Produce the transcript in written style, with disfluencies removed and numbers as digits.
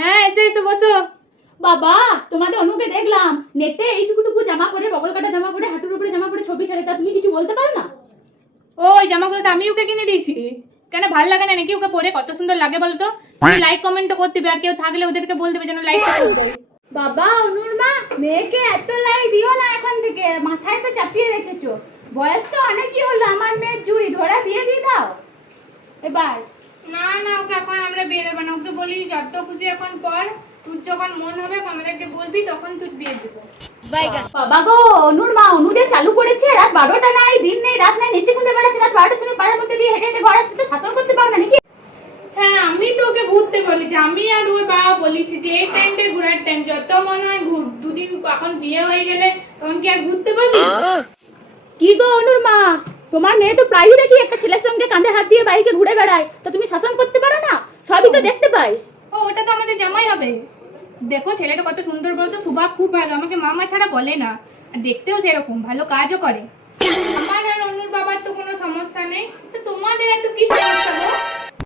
হ্যাঁ এসে এসে বসো। বাবা তোমাদের অনুকে দেখলাম নেটে এইটুকুটুকু জামা পরে, বগল কাটা জামা পরে, হাঁটুর উপরে জামা পরে ছবি ছাড়ে, তা তুমি কিছু বলতে পারো না? ওই জামাগুলো তো আমি ওকে কিনে দিয়েছি। কেন ভালো লাগে না নাকি ওকে পরে? কত সুন্দর লাগে বলতো। তুমি লাইক কমেন্ট তো করতে, আর কেউ থাকলে ওদেরকে বল দেবে যেন লাইক করে দেয়। বাবা অনুর মা, মেয়েকে এত লাই দিও না এখন থেকে, মাথায় তো চাপিয়ে রেখেছো। বয়স তো অনেকই হলো, আমার মেয়ের জুড়ি ধরে বিয়ে দিয়ে দাও এবার। না না, ওকে এখন আমরা বিয়ে দেবো না। ওকে বলি যত খুশি এখন পর, তোর যখন মন হবে আমাদেরকে বলবি, তখন তোর বিয়ে দেবো। বাবা গো অনুর মা, অনুরে চালু করেছে, রাত 12টা নাই, দিন নেই রাত নাই, নিচে কুঁদে বেড়াচ্ছে, রাত 12টার সময় পাড়ার মধ্যে দিয়ে হেঁটে হেঁটে ঘর আসতে, তো শাসন করতে পারো না নাকি? হ্যাঁ আমি তো ওকে ঘুরতে বলেছি, আমি আর ওর বাবা বলেছি যে এই টাইমটা ঘোরার টাইম, যত মনে হয় ঘুর। দুদিন এখন বিয়ে হয়ে গেলে তখন কি আর ঘুরতে পারবি? কি গো অনুর মা, তোমার মেয়ে তো প্রায়ই দেখি একটা ছেলের সঙ্গে কাঁধে হাত দিয়ে বাইকে ঘুরে বেড়ায়, তো তুমি শাসন করতে পারো না? সবই তো দেখতে পাই। ও ওটা তো আমাদের জামাই হবে। দেখো ছেলেটা কত সুন্দর, বলতো স্বভাব খুব ভালো, আমাকে মামা ছাড়া বলে না, আর দেখতেও সেরকম ভালো কাজও করে। আমার আর